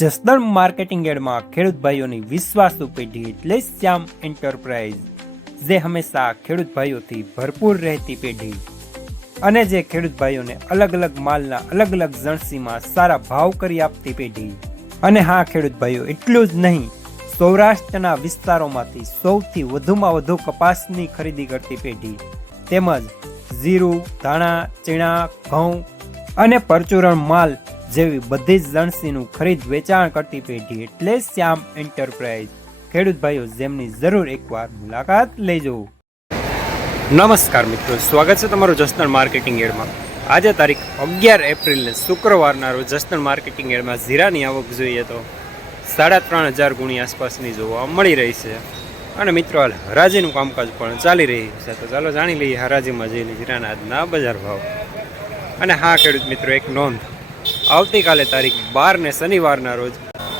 Jasdan marketing યાર્ડમાં ખેડૂત ભાઈઓની વિશ્વાસુ પેઢી એટલે શ્યામ એન્ટરપ્રાઇઝ, જે હંમેશા ખેડૂત ભાઈઓથી ભરપૂર રહેતી પેઢી અને જે ખેડૂત ભાઈઓને અલગ અલગ માલના અલગ અલગ જણસીમાં સારા ભાવ કરી આપતી પેઢી। અને હા ખેડૂત ભાઈઓ, એટલું જ નહીં, સૌરાષ્ટ્રના વિસ્તારોમાંથી સૌથી વધુમાં વધુ કપાસની ખરીદી કરતી પેઢી તેમજ જીરું, ધાણા, ચીણા, ઘઉં અને પરચુરણ માલ જેવી બધી જ જણસીનું ખરીદ વેચાણ કરતી પેઢી એટલે શ્યામ એન્ટરપ્રાઇઝ। ખેડૂત ભાઈઓ, જેમની જરૂર એકવાર મુલાકાત લેજો। નમસ્કાર મિત્રો, સ્વાગત છે તમારું જસદણ માર્કેટિંગ યાર્ડમાં। આજે તારીખ 11 એપ્રિલને શુક્રવારના રોજ જસદણ માર્કેટિંગ યાર્ડમાં જીરાની આવક જોઈએ તો 3500 ગુણી આસપાસની જોવા મળી રહી છે। અને મિત્રો, હાલ હરાજીનું કામકાજ પણ ચાલી રહ્યું છે, તો ચાલો જાણી લઈએ હરાજીમાં જઈને જીરાના આજના બજાર ભાવ। અને હા ખેડૂત મિત્રો, એક નોંધ, આવતીકાલે તારીખ 12 ને શનિવારના રોજ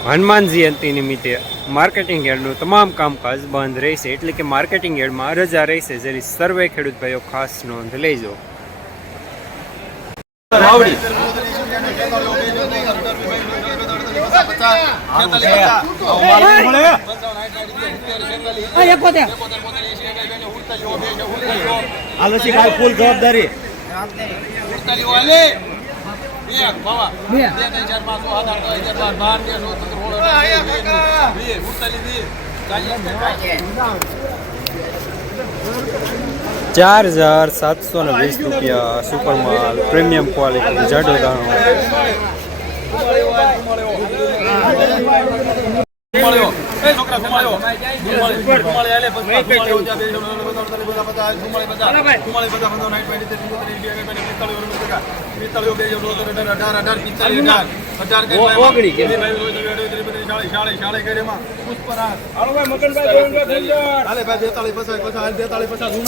હનુમાન જયંતિ નિમિત્તે માર્કેટિંગ યાર્ડનું તમામ કામકાજ બંધ રહેશે, એટલે કે માર્કેટિંગ યાર્ડમાં રજા રહેશે, જેની સર્વે ખેડૂત ભાઈઓ ખાસ નોંધ લેજો। ફૂલ જવાબદારી ₹4720 સુપર માલ પ્રીમિયમ ક્વોલિટી જાડો દાણો।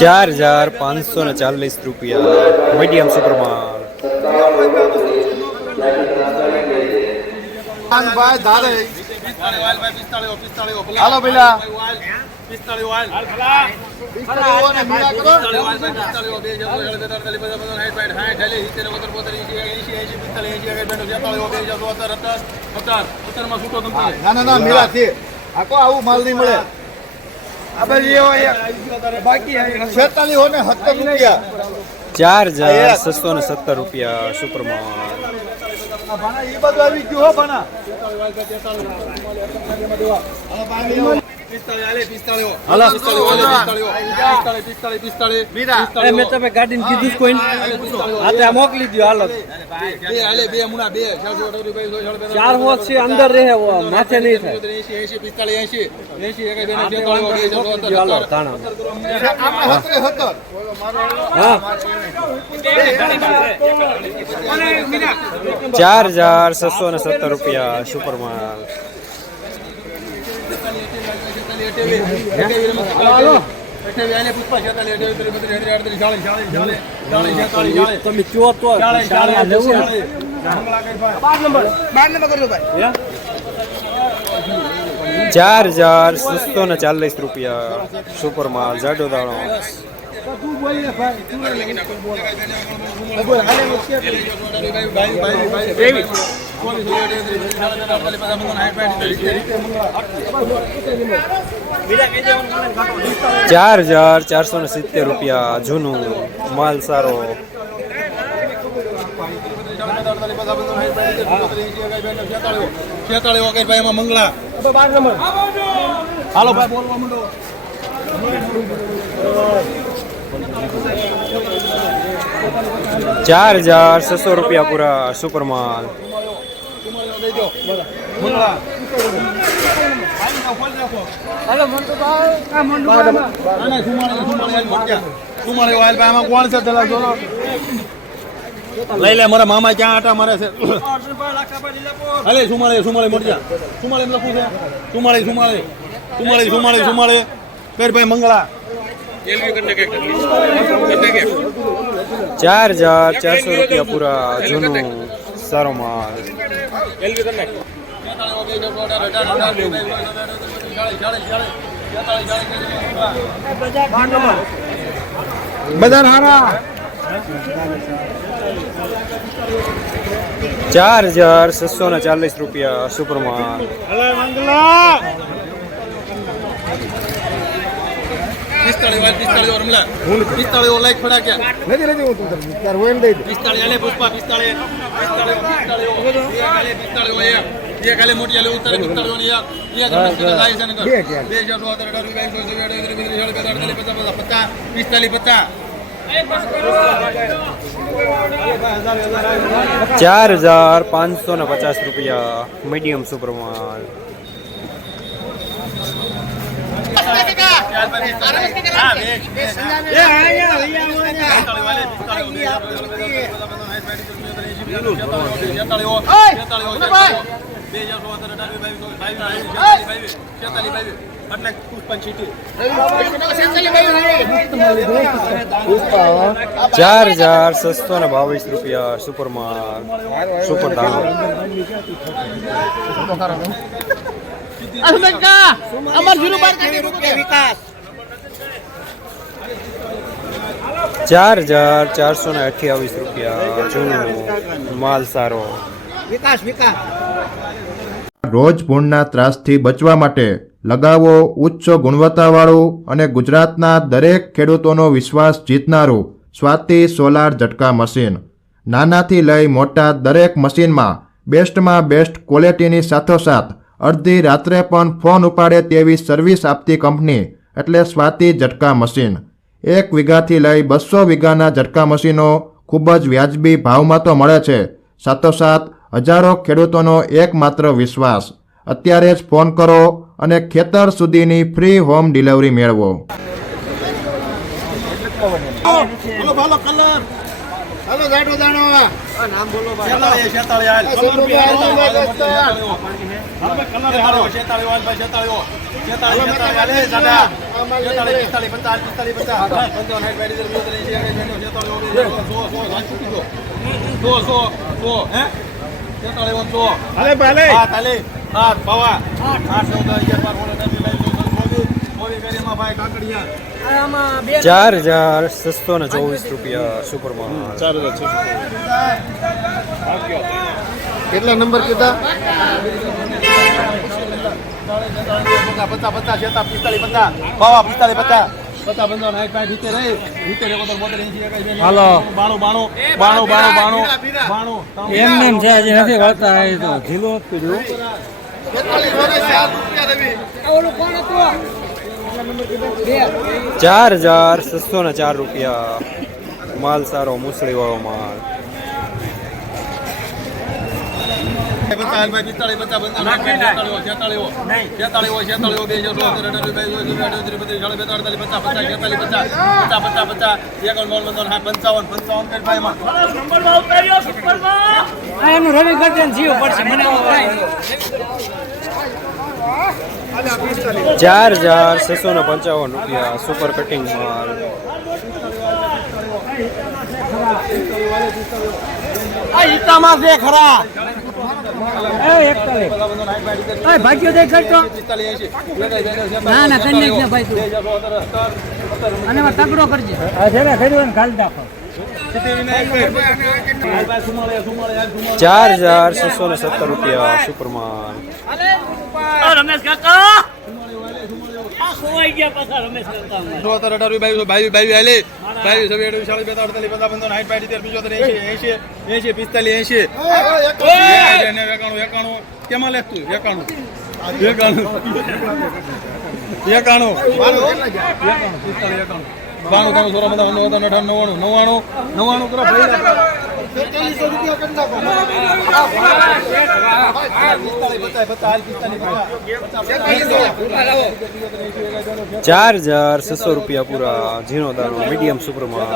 ₹4540 મીડિયમ સુપર માલ। હાલો પેલા આવું માલ નહીં મળે। બાકી ₹4670 સુપર માલ। મોકલી દો, હાલો 400 છે અંદર રહે, માથે નહીં થાય। ₹4670 સુપર માલ। તમે ચો તો ₹4640 સુપર માલ જાડો દાણો। ₹4470 જૂનું માલ સારો। મંગળા હાલો ભાઈ બોલવા માંડો। ₹4600 પૂરા સુપર માલ। લઈ લે, મારા મામા ક્યાં આટા મારે છે? અલે સુમાળે મોરજા, સુમાળે લખું છે, સુમાળે કર ભાઈ મંગળા। ₹4400 પૂરા જૂનું સારો માલ। બજાર હારા 4,640 રૂપિયા સુપરમાન. પિસ્તાળીઓ રમલા પિસ્તાળીઓ લાઈક ફડા ક્યાં પિસ્તાળી આલે પુષ્પા પિસ્તાળી એક આલે મોટી આલે ઉતારે પિસ્તાળીઓ ની એક થાય છે નગર 4,550 રૂપિયા મીડિયમ સુપરમાન. ₹4,622 રૂપિયા સુપરમાન. સુપર ધાનો. ₹4,428 રૂપિયા જૂનો માલ સારો. રોજ ભૂણના ત્રાસથી બચવા માટે લગાવો ઉચ્ચ ગુણવત્તાવાળું અને ગુજરાતના દરેક ખેડૂતોનો વિશ્વાસ જીતનારું સ્વાતિ સોલાર ઝટકા મશીન. નાનાથી લઈ મોટા દરેક મશીનમાં બેસ્ટમાં બેસ્ટ ક્વોલિટીની સાથોસાથ અડધી રાત્રે પણ ફોન ઉપાડે તેવી સર્વિસ આપતી કંપની એટલે સ્વાતિ ઝટકા મશીન. 1 વીઘાથી લઈ 200 વીઘાના ઝટકા મશીનો ખૂબ જ વ્યાજબી ભાવમાં તો મળે છે, સાથોસાથ હજારો ખેડૂતોનો એકમાત્ર વિશ્વાસ. અત્યારે જ ફોન કરો અને ખેતર સુધીની ફ્રી હોમ ડિલિવરી મેળવો. ₹4,624 રૂપિયા સુપરમાન. કેટલા નંબર કીધા? 4,604 રૂપિયા માલ સારો મુસળી વાળો માલ. ₹4,655 સુપર કટિંગ માલ. ₹4,617 સુપરમાન. રમેશ કાકા ખોવાઈ ગયા પાછા રમેશ કાકા. 91 કેમાં લેખ તું 91 બાણું સોરા બધા 99 કરો ₹4,600 પૂરા ઝીણો દાણો મીડિયમ સુપરમાન.